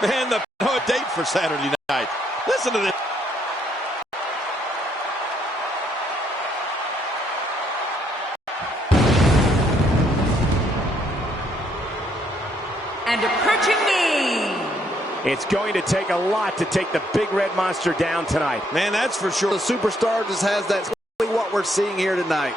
Man, the date for Saturday night. Listen to this. And approaching me. It's going to take a lot to take the big red monster down tonight. Man, that's for sure. The superstar just has that. What we're seeing here tonight.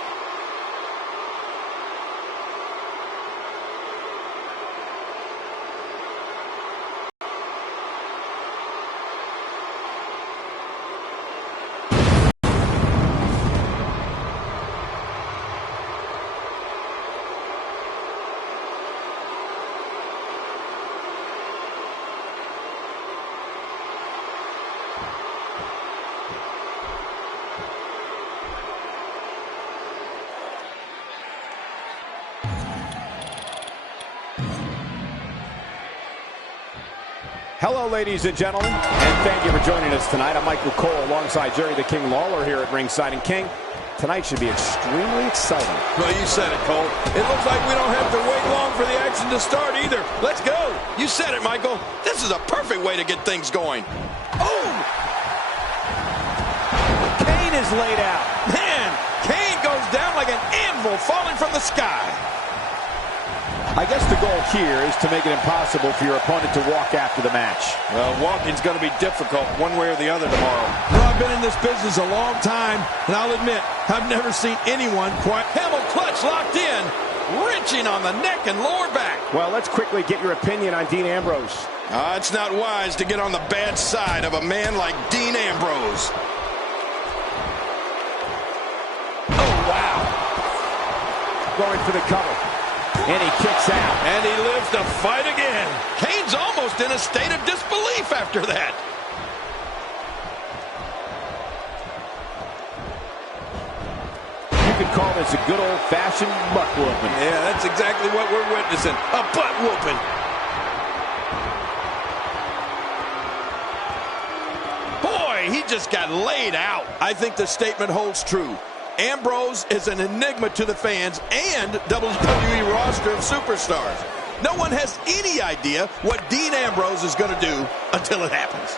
Hello, ladies and gentlemen, and thank you for joining us tonight. I'm Michael Cole alongside Jerry the King Lawler here at ringside. And King, tonight should be extremely exciting. Well, you said it, Cole. It looks like we don't have to wait long for the action to start either. Let's go. You said it, Michael. This is a perfect way to get things going. Oh! Kane is laid out. Man, Kane goes down like an anvil falling from the sky. I guess the goal here is to make it impossible for your opponent to walk after the match. Well, walking's going to be difficult one way or the other tomorrow. Well, I've been in this business a long time, and I'll admit, I've never seen anyone quite camel clutch locked in, wrenching on the neck and lower back. Well, let's quickly get your opinion on Dean Ambrose. It's not wise to get on the bad side of a man like Dean Ambrose. Oh, wow. Going for the cover. And he kicks out. And he lives to fight again. Kane's almost in a state of disbelief after that. You could call this a good old-fashioned butt whooping. Yeah, that's exactly what we're witnessing. A butt whooping. Boy, he just got laid out. I think the statement holds true. Ambrose is an enigma to the fans and WWE roster of superstars. No one has any idea what Dean Ambrose is going to do until it happens.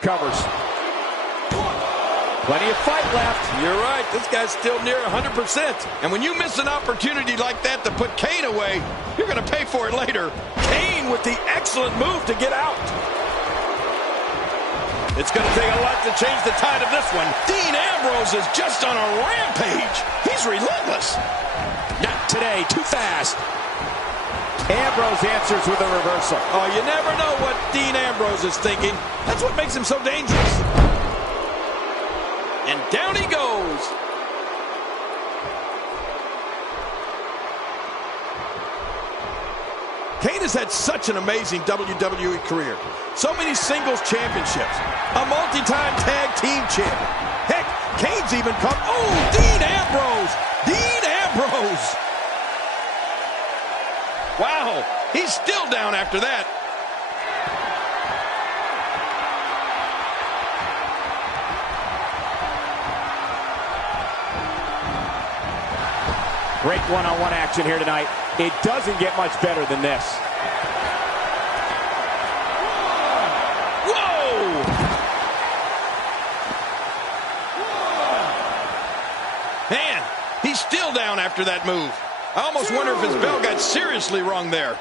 Covers. Plenty of fight left. You're right. This guy's still near 100%. And when you miss an opportunity like that to put Kane away, you're going to pay for it later. Kane with the excellent move to get out. It's going to take a lot to change the tide of this one. Dean Ambrose is just on a rampage. He's relentless. Not today. Too fast. Ambrose answers with a reversal. Oh, you never know what Dean Ambrose is thinking. That's what makes him so dangerous. And down he goes. Kane has had such an amazing WWE career. So many singles championships. A multi-time tag team champion. Heck, Kane's even come... Oh, Dean Ambrose! Dean Ambrose! Wow, he's still down after that. Great one-on-one action here tonight. It doesn't get much better than this. Whoa! Man, he's still down after that move. I almost wonder if his bell got seriously wrong there.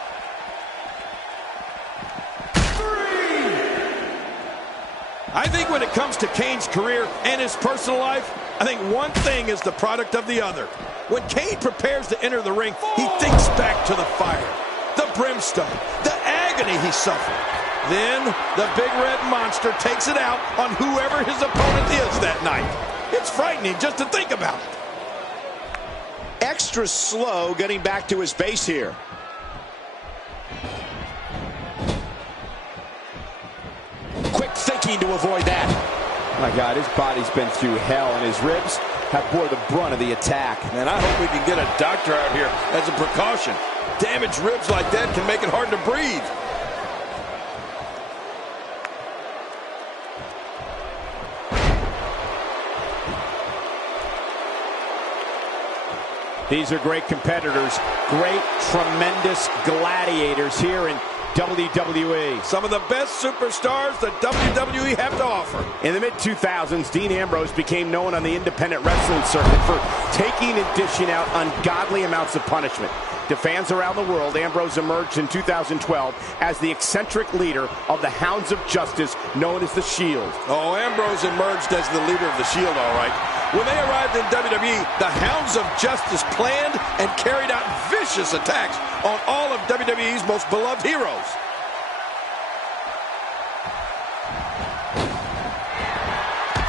I think when it comes to Kane's career and his personal life, I think one thing is the product of the other. When Kane prepares to enter the ring, he thinks back to the fire, the brimstone, the agony he suffered. Then the big red monster takes it out on whoever his opponent is that night. It's frightening just to think about it. Extra slow getting back to his base here. Quick thinking to avoid that. My God, his body's been through hell, and his ribs have bore the brunt of the attack. Man, I hope we can get a doctor out here as a precaution. Damaged ribs like that can make it hard to breathe. These are great competitors, great, tremendous gladiators here in WWE. Some of the best superstars that WWE have to offer. In the mid-2000s, Dean Ambrose became known on the independent wrestling circuit for taking and dishing out ungodly amounts of punishment. To fans around the world, Ambrose emerged in 2012 as the eccentric leader of the Hounds of Justice, known as the Shield. Oh, Ambrose emerged as the leader of the Shield, all right. When they arrived in WWE, the Hounds of Justice planned and carried out vicious attacks on all of WWE's most beloved heroes.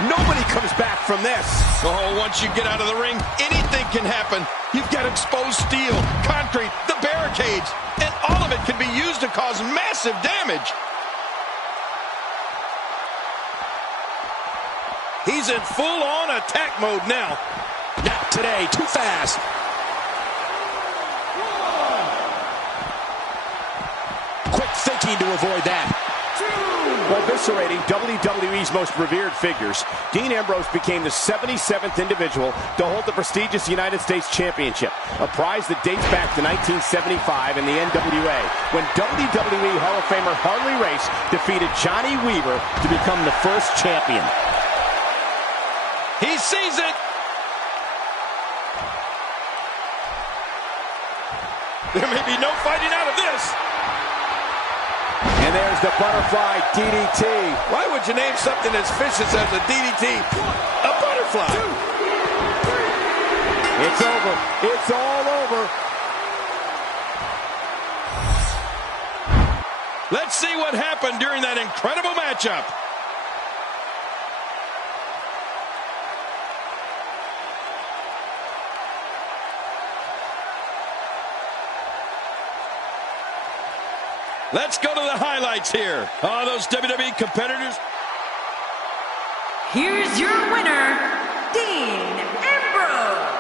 Nobody comes back from this. Oh, once you get out of the ring, anything can happen. You've got exposed steel, concrete, the barricades, and all of it can be used to cause massive damage. He's in full-on attack mode now. Not today, too fast. Quick thinking to avoid that. While eviscerating WWE's most revered figures, Dean Ambrose became the 77th individual to hold the prestigious United States Championship, a prize that dates back to 1975 in the NWA, when WWE Hall of Famer Harley Race defeated Johnny Weaver to become the first champion. He sees it. There may be no fighting out of this. And there's the butterfly DDT. Why would you name something as vicious as a DDT a butterfly? 2, 3. It's over. It's all over. Let's see what happened during that incredible matchup. Let's go to the highlights here. Oh, those WWE competitors. Here's your winner, Dean Ambrose.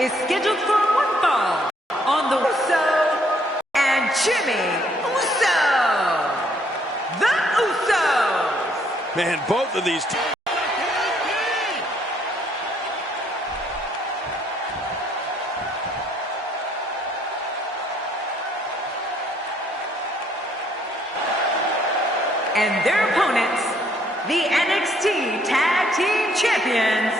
Is scheduled for one fall on the Uso and Jimmy Uso. The Usos. Man, both of these. And their opponents, the NXT Tag Team Champions,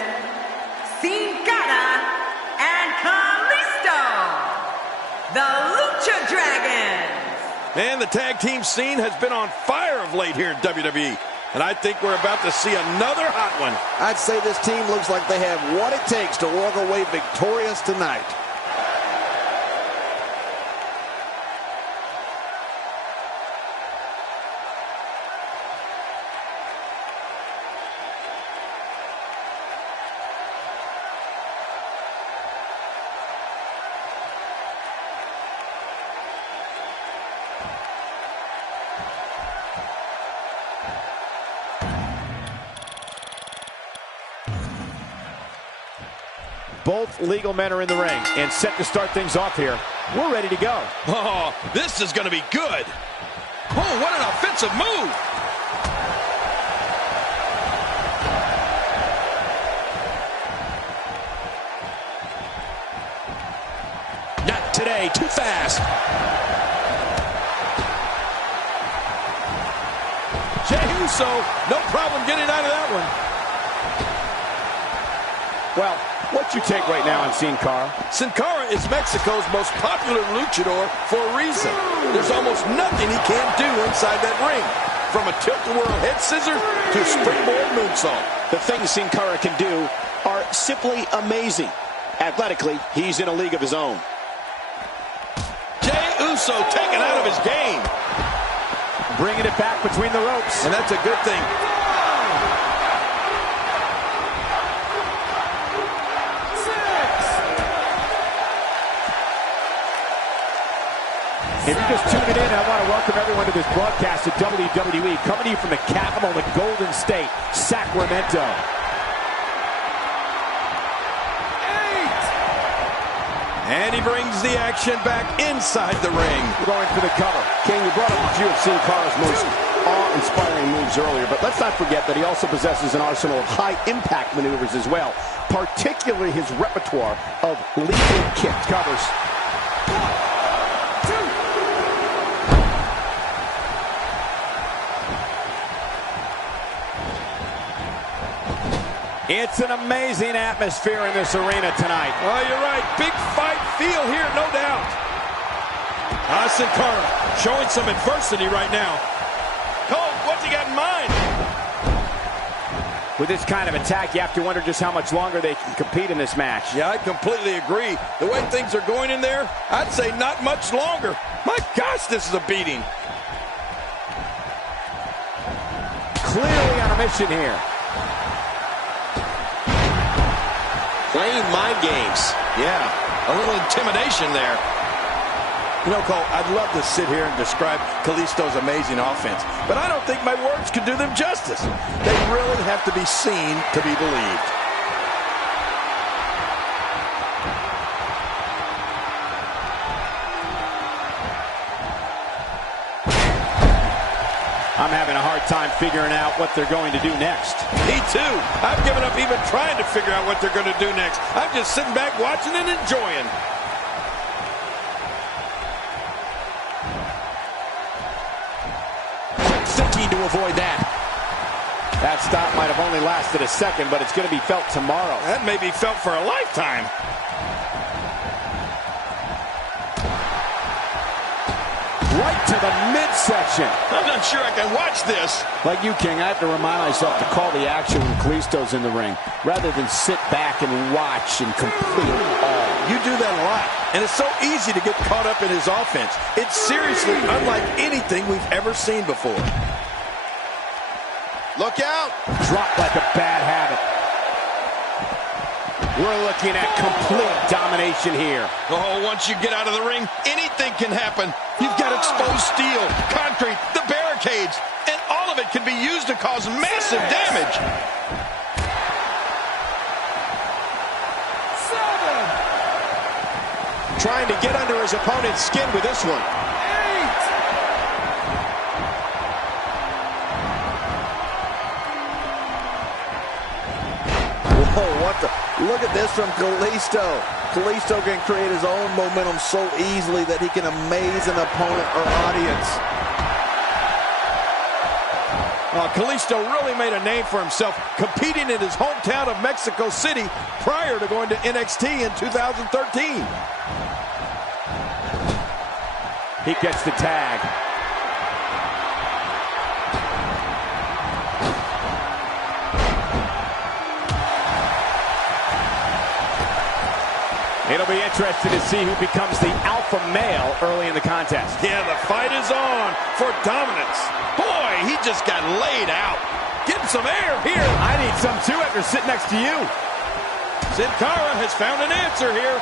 Cena and Kalisto, the Lucha Dragons. Man, the tag team scene has been on fire of late here in WWE. And I think we're about to see another hot one. I'd say this team looks like they have what it takes to walk away victorious tonight. Both legal men are in the ring and set to start things off here. We're ready to go. Oh, this is going to be good. Oh, what an offensive move. Not today, too fast. Jey Uso, no problem getting out of that one. Well, what's your take right now on Sin Cara? Sin Cara is Mexico's most popular luchador for a reason. There's almost nothing he can't do inside that ring. From a tilt-a-whirl head scissors to springboard moonsault. The things Sin Cara can do are simply amazing. Athletically, he's in a league of his own. Jey Uso taken out of his game. Bringing it back between the ropes. And that's a good thing. If you're just tuning in, I want to welcome everyone to this broadcast of WWE, coming to you from the capital of the Golden State, Sacramento. And he brings the action back inside the ring. Going for the cover. King, you brought up a few of Sin Cara's most awe-inspiring moves earlier, but let's not forget that he also possesses an arsenal of high-impact maneuvers as well, particularly his repertoire of leaping kick covers. It's an amazing atmosphere in this arena tonight. Oh, you're right. Big fight feel here, no doubt. Sin Cara showing some adversity right now. Cole, what's he got in mind? With this kind of attack, you have to wonder just how much longer they can compete in this match. Yeah, I completely agree. The way things are going in there, I'd say not much longer. My gosh, this is a beating. Clearly on a mission here. Playing mind games. Yeah, a little intimidation there. You know, Cole, I'd love to sit here and describe Kalisto's amazing offense, but I don't think my words could do them justice. They really have to be seen to be believed. I'm having a hard time figuring out what they're going to do next. Me too. I've given up even trying to figure out what they're going to do next. I'm just sitting back watching and enjoying. Quick thinking to avoid that. That stop might have only lasted a second, but it's going to be felt tomorrow. That may be felt for a lifetime. Right to the midsection. I'm not sure I can watch this. Like you, King, I have to remind myself to call the action when Kalisto's in the ring, rather than sit back and watch in complete awe. You do that a lot, and it's so easy to get caught up in his offense. It's seriously unlike anything we've ever seen before. Look out! Dropped like a bad habit. We're looking at complete domination here. Oh, once you get out of the ring, anything can happen. You've got exposed steel, concrete, the barricades, and all of it can be used to cause massive damage. 7. Trying to get under his opponent's skin with this one. 8. Whoa, what the? Look at this from Kalisto. Kalisto can create his own momentum so easily that he can amaze an opponent or audience. Kalisto really made a name for himself competing in his hometown of Mexico City prior to going to NXT in 2013. He gets the tag. It'll be interesting to see who becomes the alpha male early in the contest. Yeah, the fight is on for dominance. Boy, he just got laid out. Getting some air here. I need some too after sitting next to you. Sin Cara has found an answer here.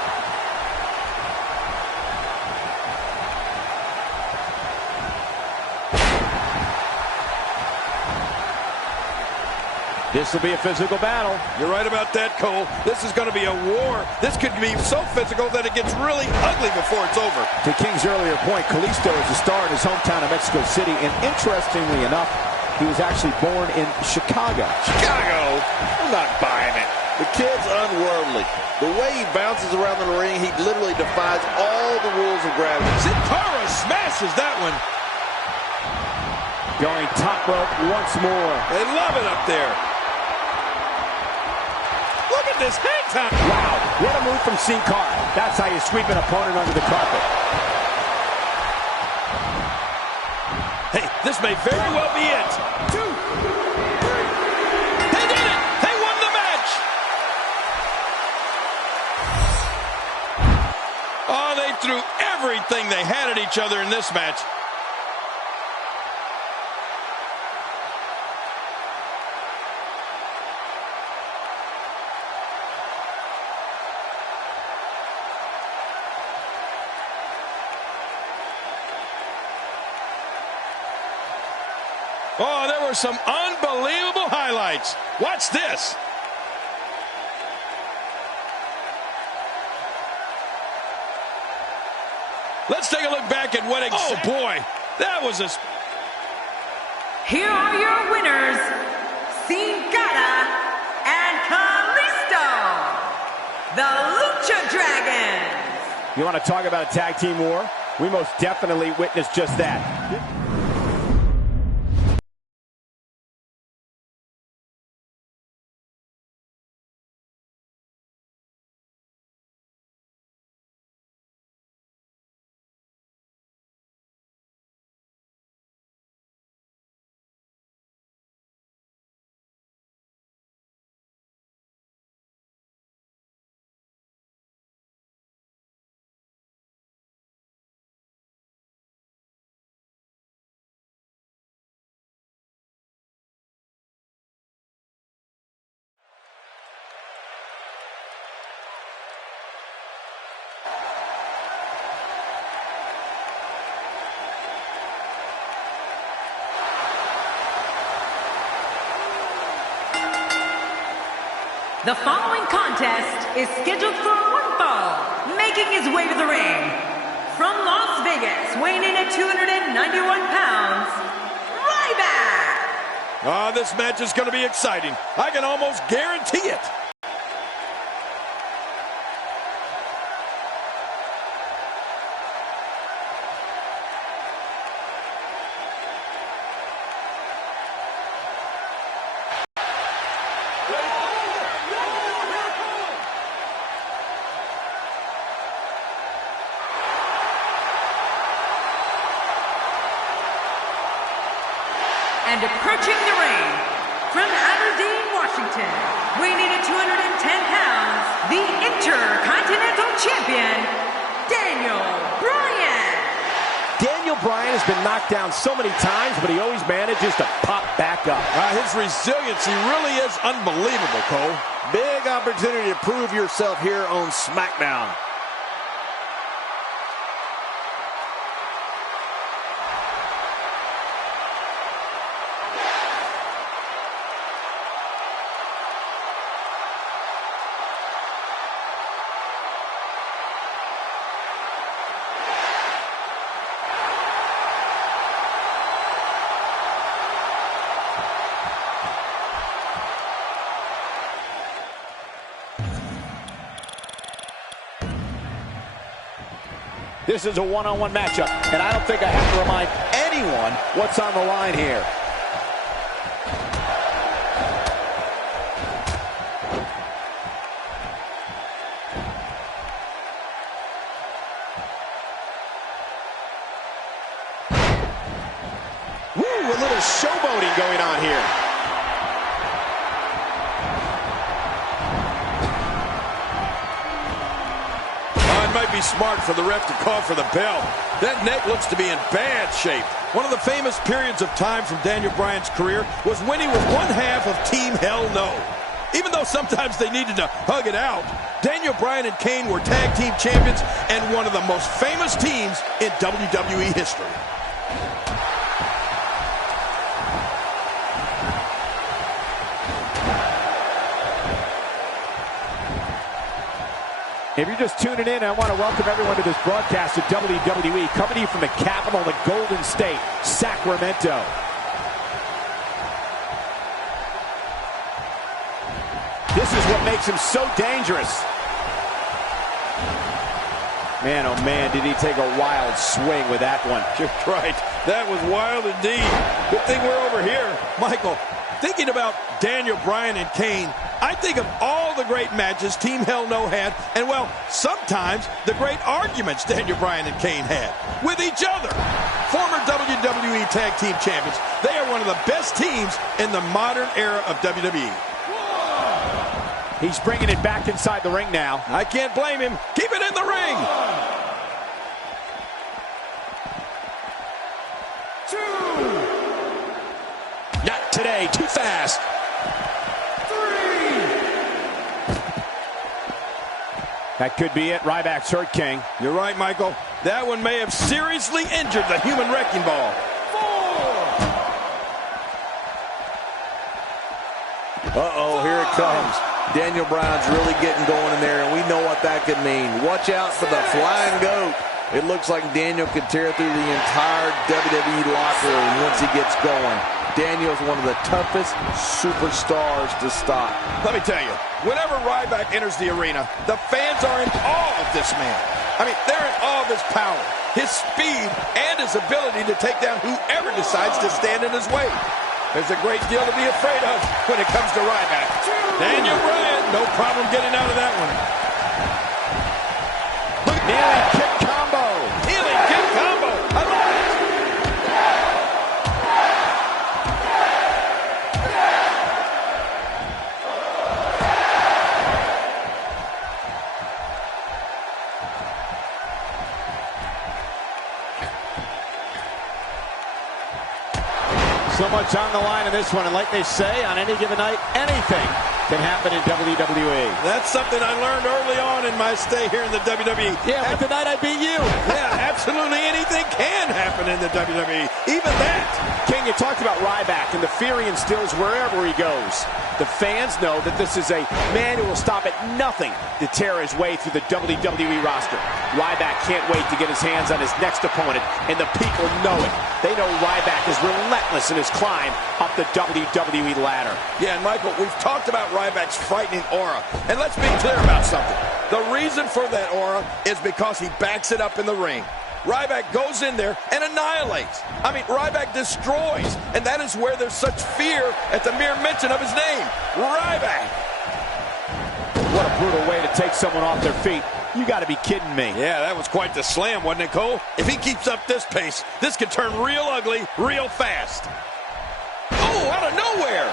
This will be a physical battle. You're right about that, Cole. This is going to be a war. This could be so physical that it gets really ugly before it's over. To King's earlier point, Kalisto is a star in his hometown of Mexico City, and interestingly enough, he was actually born in Chicago. Chicago? I'm not buying it. The kid's unworldly. The way he bounces around the ring, he literally defies all the rules of gravity. Sin Cara smashes that one. Going top rope once more. They love it up there. Look at this hang time. Wow, what a move from Sin Cara. That's how you sweep an opponent under the carpet. Hey, this may very well be it. 2, 3. They did it. They won the match. Oh, they threw everything they had at each other in this match. Oh, there were some unbelievable highlights. Watch this. Let's take a look back at what... Oh, boy. That was a... Here are your winners, Sin Cara and Kalisto, the Lucha Dragons. You want to talk about a tag team war? We most definitely witnessed just that. The following contest is scheduled for one fall, making his way to the ring. From Las Vegas, weighing in at 291 pounds, Ryback! Oh, this match is going to be exciting. I can almost guarantee it. And approaching the ring, from Aberdeen, Washington, weighing in at 210 pounds, the Intercontinental Champion, Daniel Bryan. Daniel Bryan has been knocked down so many times, but he always manages to pop back up. His resiliency really is unbelievable, Cole. Big opportunity to prove yourself here on SmackDown. This is a one-on-one matchup, and I don't think I have to remind anyone what's on the line here. Woo, a little showboating going on here. Might be smart for the ref to call for the bell. That neck looks to be in bad shape. One of the famous periods of time from Daniel Bryan's career was when he was one half of Team Hell No. Even though sometimes they needed to hug it out, Daniel Bryan and Kane were tag team champions and one of the most famous teams in WWE history. If you're just tuning in, I want to welcome everyone to this broadcast of WWE, coming to you from the capital of the Golden State, Sacramento. This is what makes him so dangerous. Man, oh man, did he take a wild swing with that one. You're right. That was wild indeed. Good thing we're over here. Michael, thinking about Daniel Bryan and Kane, I think of all the great matches Team Hell No had, and well, sometimes the great arguments Daniel Bryan and Kane had with each other. Former WWE Tag Team Champions, they are one of the best teams in the modern era of WWE. He's bringing it back inside the ring now. I can't blame him. Keep it in the ring. 2. Not today. Too fast. 3. That could be it. Ryback's hurt, King. You're right, Michael. That one may have seriously injured the human wrecking ball. 4. Uh-oh, here it comes. Daniel Bryan's really getting going in there, and we know what that could mean. Watch out for the flying goat. It looks like Daniel could tear through the entire WWE locker room once he gets going. Daniel's one of the toughest superstars to stop. Let me tell you, whenever Ryback enters the arena, the fans are in awe of this man. I mean, they're in awe of his power, his speed, and his ability to take down whoever decides to stand in his way. There's a great deal to be afraid of when it comes to Ryback. Daniel Bryan, no problem getting out of that one. Kneeling kick combo. Kneeling kick combo. I love it. So much on the line in this one, and like they say, on any given night, anything can happen in WWE. That's something I learned early on in my stay here in the WWE. Yeah, but tonight I beat you. Yeah, absolutely anything can happen in the WWE. Even that. King, you talked about Ryback and the fear he instills wherever he goes. The fans know that this is a man who will stop at nothing to tear his way through the WWE roster. Ryback can't wait to get his hands on his next opponent, and the people know it. They know Ryback is relentless in his climb up the WWE ladder. Yeah, and Michael, we've talked about Ryback's frightening aura. And let's be clear about something. The reason for that aura is because he backs it up in the ring. Ryback goes in there and annihilates. I mean, Ryback destroys. And that is where there's such fear at the mere mention of his name. Ryback. What a brutal way to take someone off their feet. You got to be kidding me. Yeah, that was quite the slam, wasn't it, Cole? If he keeps up this pace, this could turn real ugly real fast. Oh, out of nowhere.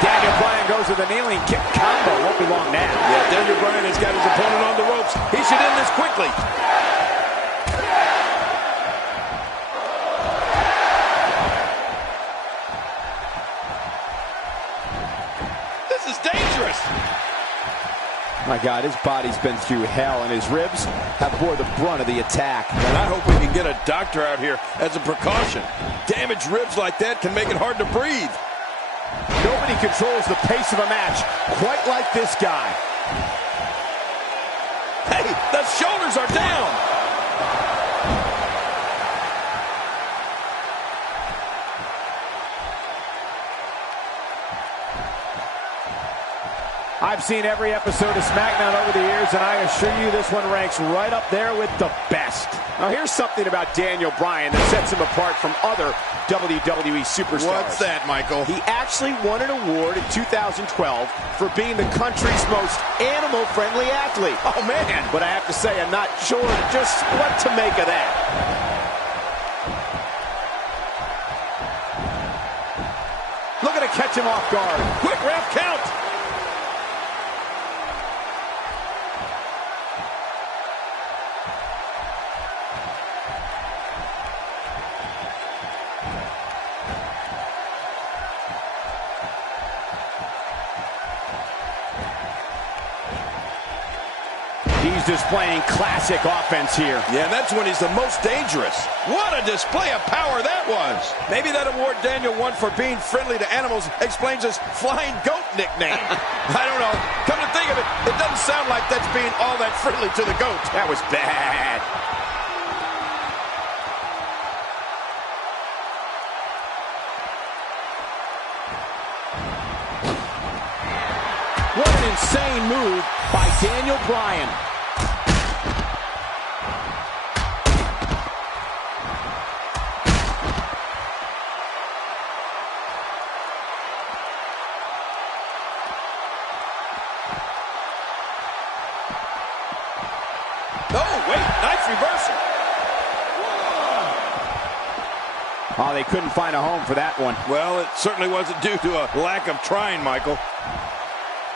Daniel Bryan goes with a kneeling kick combo. Won't be long now. Yeah, Daniel Bryan has got his opponent on the ropes. He should end this quickly. This is dangerous. My God, his body's been through hell, and his ribs have bore the brunt of the attack. And I hope we can get a doctor out here as a precaution. Damaged ribs like that can make it hard to breathe. Nobody controls the pace of a match quite like this guy. Hey, the shoulders are down. I've seen every episode of SmackDown over the years, and I assure you this one ranks right up there with the best. Now, here's something about Daniel Bryan that sets him apart from other WWE superstars. What's that, Michael? He actually won an award in 2012 for being the country's most animal-friendly athlete. Oh, man. But I have to say, I'm not sure just what to make of that. Looking to catch him off guard. Quick ref count. He's he's displaying classic offense here. Yeah, that's when he's the most dangerous. What a display of power that was. Maybe that award Daniel won for being friendly to animals explains his flying goat nickname. I don't know. Come to think of it, it doesn't sound like that's being all that friendly to the goat. That was bad. What an insane move by Daniel Bryan. Oh, wait, nice reversal. Oh, they couldn't find a home for that one. Well, it certainly wasn't due to a lack of trying, Michael.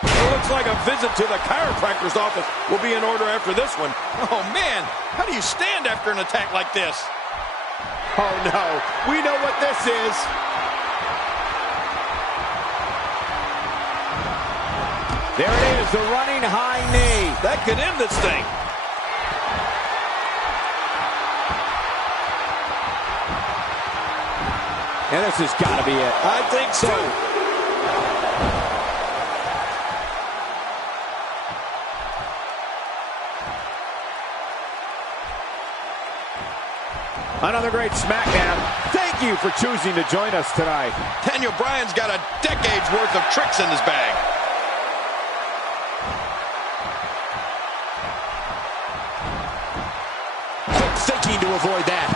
It looks like a visit to the chiropractor's office will be in order after this one. Oh, man, how do you stand after an attack like this? Oh, no, we know what this is. There it is, the running high knee. That could end this thing. And this has got to be it. I think so. Another great SmackDown. Thank you for choosing to join us tonight. Daniel Bryan's got a decade's worth of tricks in his bag. Quick thinking to avoid that.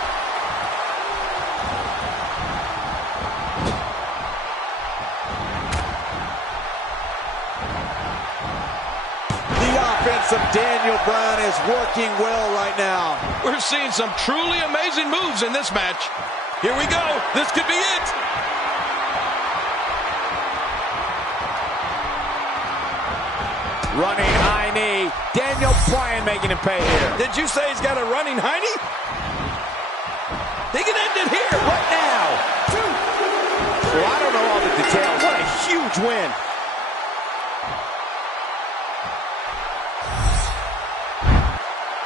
Of Daniel Bryan is working well right now. We're seeing some truly amazing moves in this match. Here we go. This could be it. Running high knee. Daniel Bryan making him pay here. Did you say he's got a running high knee? He can end it here. Right now. Well, I don't know all the details. What a huge win.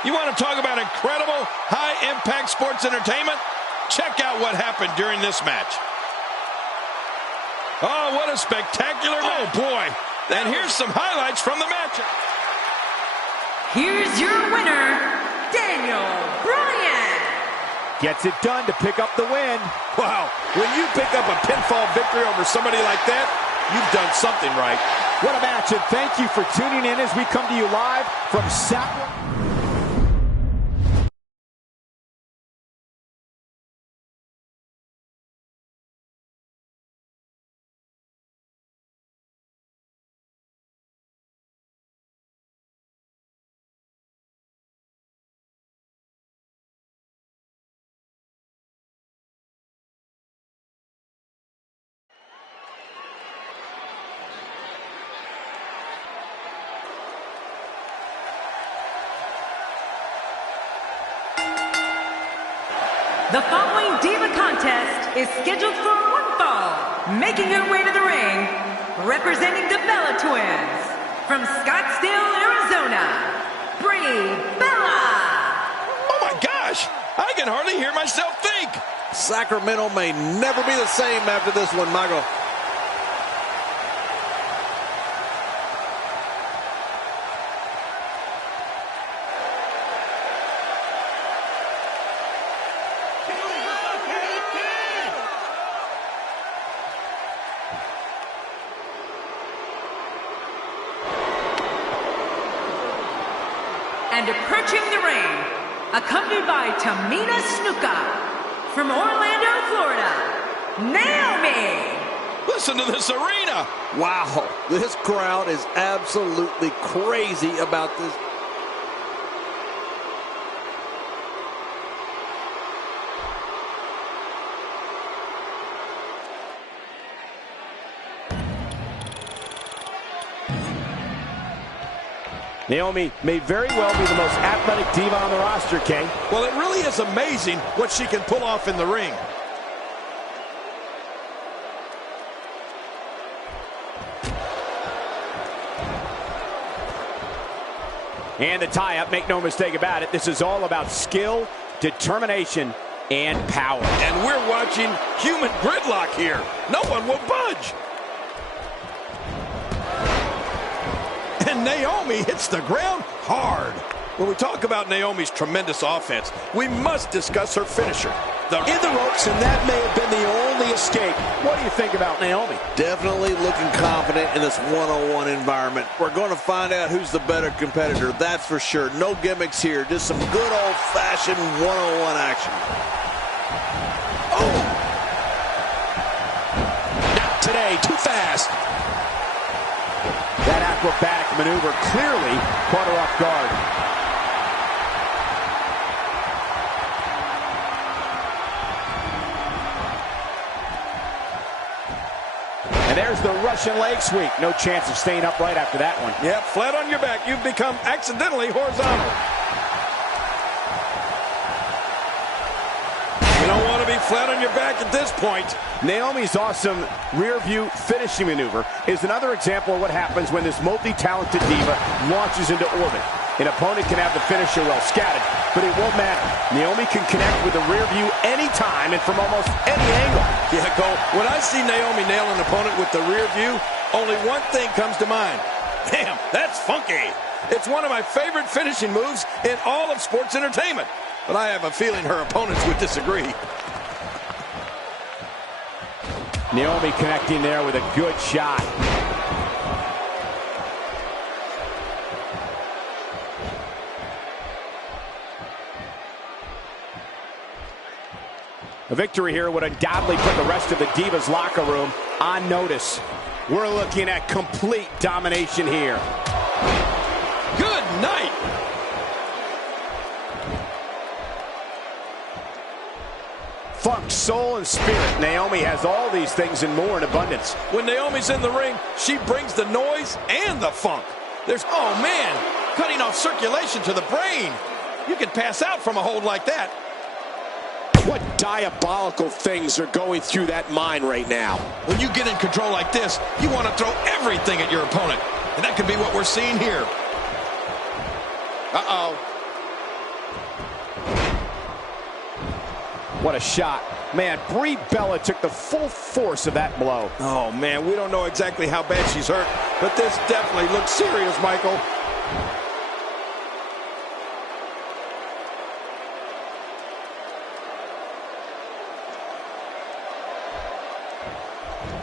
You want to talk about incredible, high-impact sports entertainment? Check out what happened during this match. Oh, what a spectacular match. Oh, boy. And here's some highlights from the match. Here's your winner, Daniel Bryan. Gets it done to pick up the win. Wow. When you pick up a pinfall victory over somebody like that, you've done something right. What a match, and thank you for tuning in as we come to you live from Sacramento. The following Diva contest is scheduled for one fall. Making her way to the ring, representing the Bella Twins, from Scottsdale, Arizona, Brie Bella. Oh my gosh, I can hardly hear myself think. Sacramento may never be the same after this one, Michael. And approaching the ring, accompanied by Tamina Snuka, from Orlando, Florida, Naomi. Listen to this arena. Wow, this crowd is absolutely crazy about this. Naomi may very well be the most athletic diva on the roster, King. Well, it really is amazing what she can pull off in the ring. And the tie-up, make no mistake about it, this is all about skill, determination, and power. And we're watching human gridlock here. No one will budge. And Naomi hits the ground hard. When we talk about Naomi's tremendous offense, we must discuss her finisher. In the ropes, and that may have been the only escape. What do you think about Naomi? Definitely looking confident in this one-on-one environment. We're going to find out who's the better competitor, that's for sure. No gimmicks here, just some good old-fashioned one-on-one action. Oh! Not today, too fast. That acrobatic maneuver clearly caught her off guard. And there's the Russian leg sweep. No chance of staying upright after that one. Yep, flat on your back. You've become accidentally horizontal. You don't want to be flat on your back at this point. Naomi's awesome rear view finishing maneuver is another example of what happens when this multi-talented diva launches into orbit. An opponent can have the finisher well scattered, but it won't matter. Naomi can connect with the rear view anytime and from almost any angle. Yeah, Cole, when I see Naomi nail an opponent with the rear view, only one thing comes to mind. Damn, that's funky. It's one of my favorite finishing moves in all of sports entertainment. But I have a feeling her opponents would disagree. Naomi connecting there with a good shot. A victory here would undoubtedly put the rest of the Divas locker room on notice. We're looking at complete domination here. Good night. Funk, soul, and spirit. Naomi has all these things and more in abundance. When Naomi's in the ring, she brings the noise and the funk. Oh man, cutting off circulation to the brain. You can pass out from a hold like that. What diabolical things are going through that mind right now? When you get in control like this, you want to throw everything at your opponent. And that could be what we're seeing here. Uh-oh. What a shot. Man, Brie Bella took the full force of that blow. Oh, man, we don't know exactly how bad she's hurt, but this definitely looks serious, Michael.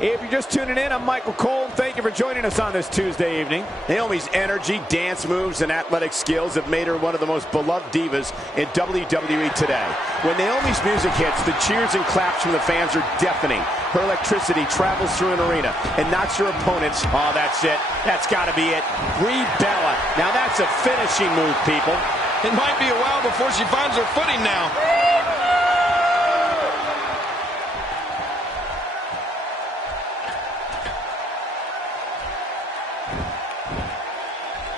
If you're just tuning in, I'm Michael Cole. Thank you for joining us on this Tuesday evening. Naomi's energy, dance moves, and athletic skills have made her one of the most beloved divas in WWE today. When Naomi's music hits, the cheers and claps from the fans are deafening. Her electricity travels through an arena and knocks her opponents. Oh, that's it. That's got to be it. Brie Bella. Now that's a finishing move, people. It might be a while before she finds her footing now.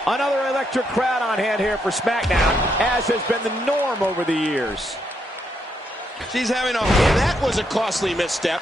Another electric crowd on hand here for SmackDown, as has been the norm over the years. She's having a... That was a costly misstep.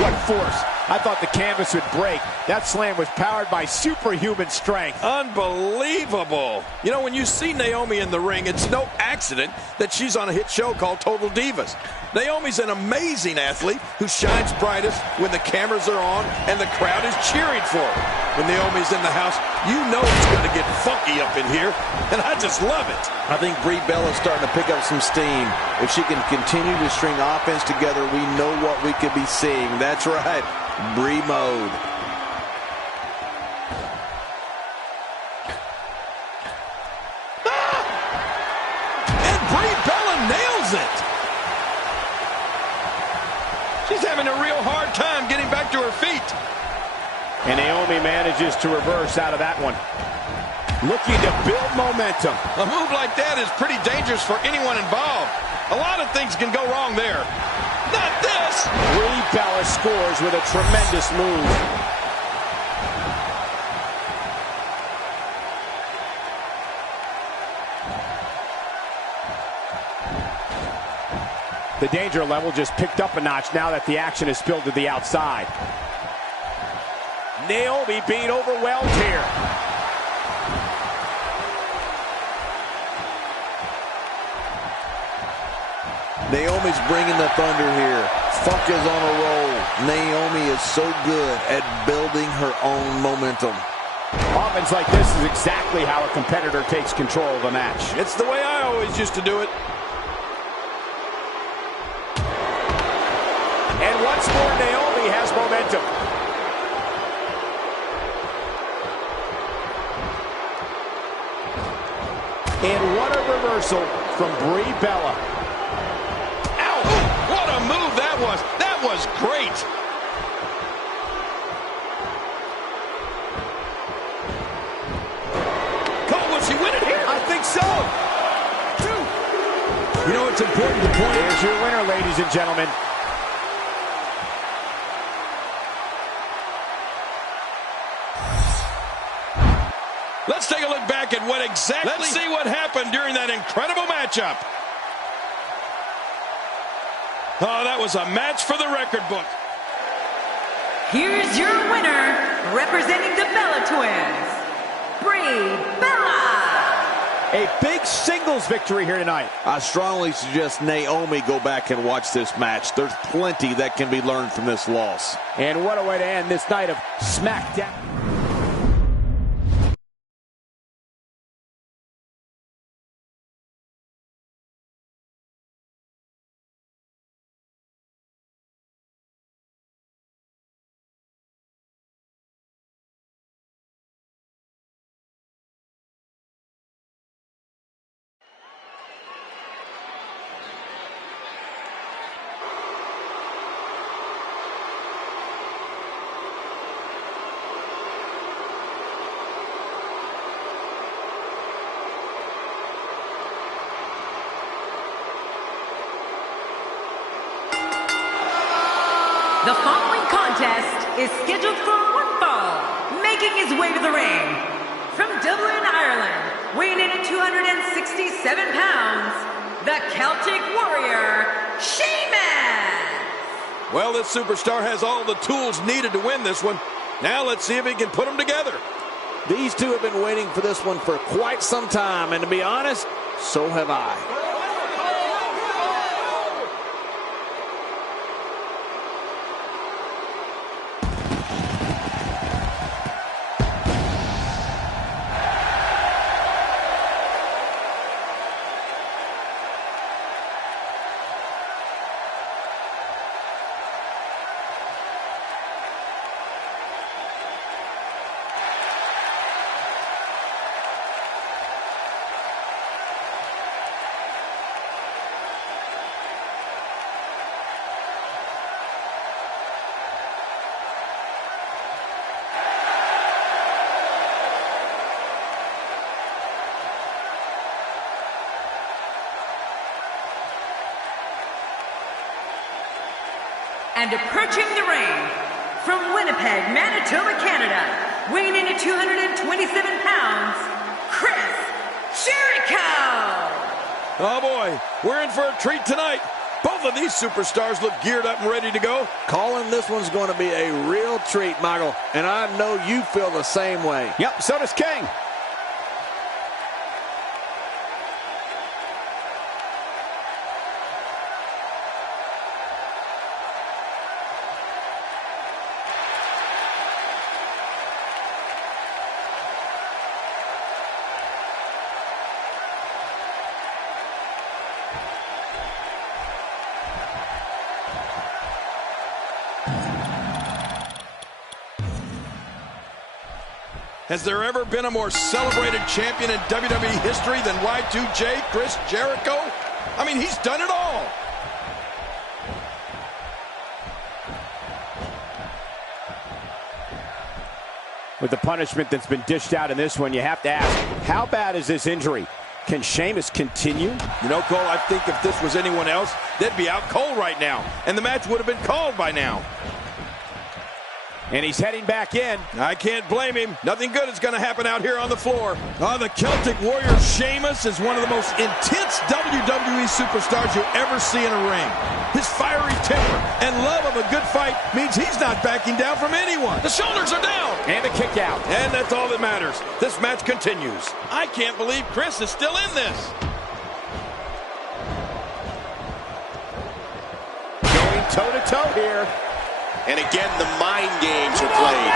What force. I thought the canvas would break. That slam was powered by superhuman strength. Unbelievable. You know, when you see Naomi in the ring, it's no accident that she's on a hit show called Total Divas. Naomi's an amazing athlete who shines brightest when the cameras are on and the crowd is cheering for her. When Naomi's in the house, you know it's going to get funky up in here, and I just love it. I think Brie Bella's starting to pick up some steam. If she can continue to string offense together, we know what we could be seeing. That's right, Brie mode. And Brie Bella nails it. She's having a real hard time getting back to her feet. And Naomi manages to reverse out of that one. Looking to build momentum. A move like that is pretty dangerous for anyone involved. A lot of things can go wrong there. Not this! Brie Bella scores with a tremendous move. The danger level just picked up a notch now that the action has spilled to the outside. Naomi being overwhelmed here. Naomi's bringing the thunder here. Funk is on a roll. Naomi is so good at building her own momentum. Offense like this is exactly how a competitor takes control of a match. It's the way I always used to do it. And once more, Naomi has momentum. And what a reversal from Brie Bella. Ow! What a move that was. That was great. Cole, will she win it here? I think so. You know, it's important to point out. Here's your winner, ladies and gentlemen. Let's take a look back at what exactly. Let's see what happened during that incredible matchup. Oh, that was a match for the record book. Here's your winner, representing the Bella Twins, Brie Bella. A big singles victory here tonight. I strongly suggest Naomi go back and watch this match. There's plenty that can be learned from this loss. And what a way to end this night of SmackDown. The following contest is scheduled for one fall, making his way to the ring. From Dublin, Ireland, weighing in at 267 pounds, the Celtic Warrior, Sheamus! Well, this superstar has all the tools needed to win this one. Now let's see if he can put them together. These two have been waiting for this one for quite some time, and to be honest, so have I. And approaching the ring, from Winnipeg, Manitoba, Canada, weighing in at 227 pounds, Chris Jericho! Oh boy, we're in for a treat tonight. Both of these superstars look geared up and ready to go. Calling this one's going to be a real treat, Michael, and I know you feel the same way. Yep, so does King. Has there ever been a more celebrated champion in WWE history than Y2J, Chris Jericho? I mean, he's done it all. With the punishment that's been dished out in this one, you have to ask, how bad is this injury? Can Sheamus continue? You know, Cole, I think if this was anyone else, they'd be out cold right now, and the match would have been called by now. And he's heading back in. I can't blame him. Nothing good is going to happen out here on the floor. Oh, the Celtic Warrior Sheamus is one of the most intense WWE superstars you'll ever see in a ring. His fiery temper and love of a good fight means he's not backing down from anyone. The shoulders are down. And a kick out. And that's all that matters. This match continues. I can't believe Chris is still in this. Going toe-to-toe here. And again, the mind games are played.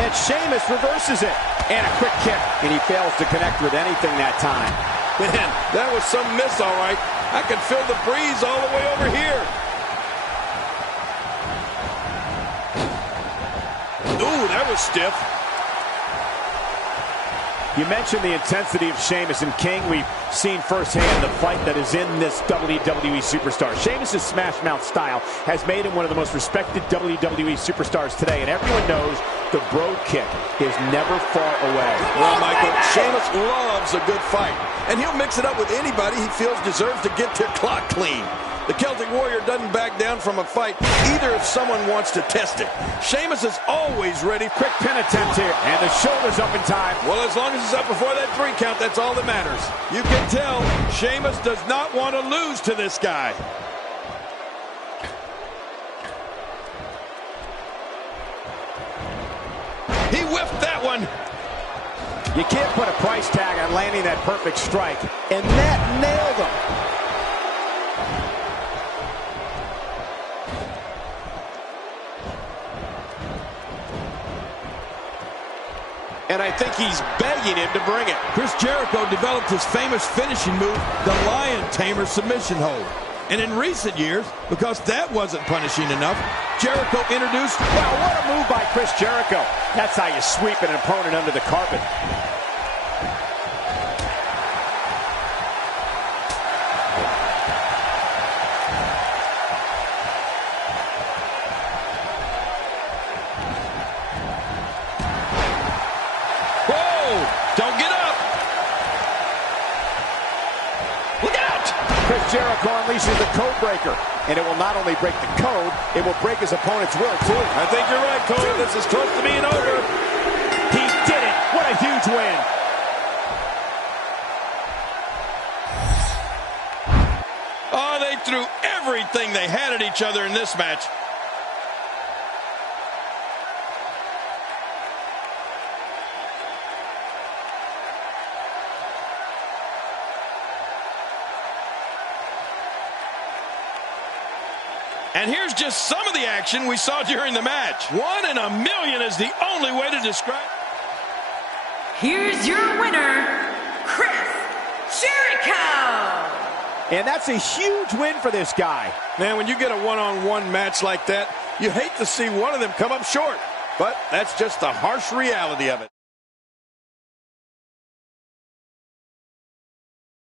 And Sheamus reverses it. And a quick kick. And he fails to connect with anything that time. Man, that was some miss, all right. I can feel the breeze all the way over here. Ooh, that was stiff. You mentioned the intensity of Sheamus, and King, we've seen firsthand the fight that is in this WWE superstar. Sheamus' smash mouth style has made him one of the most respected WWE superstars today, and everyone knows the Brogue Kick is never far away. Well, Michael, Sheamus loves a good fight, and he'll mix it up with anybody he feels deserves to get their clock clean. The Celtic Warrior doesn't back down from a fight, either if someone wants to test it. Sheamus is always ready. Quick pin attempt here, and the shoulder's up in time. Well, as long as it's up before that 3 count, that's all that matters. You can tell Sheamus does not want to lose to this guy. He whiffed that one. You can't put a price tag on landing that perfect strike, and that nailed him. And I think he's begging him to bring it. Chris Jericho developed his famous finishing move, the Lion Tamer submission hold. And in recent years, because that wasn't punishing enough, Jericho introduced... Wow, what a move by Chris Jericho. That's how you sweep an opponent under the carpet. Don't get up. Look out. Chris Jericho unleashes the code breaker. And it will not only break the code, it will break his opponent's will, too. I think you're right, Cole. This is close to being over. He did it. What a huge win. Oh, they threw everything they had at each other in this match. And here's just some of the action we saw during the match. 1 in a million is the only way to describe. Here's your winner, Chris Jericho. And that's a huge win for this guy. Man, when you get a one-on-one match like that, you hate to see one of them come up short. But that's just the harsh reality of it.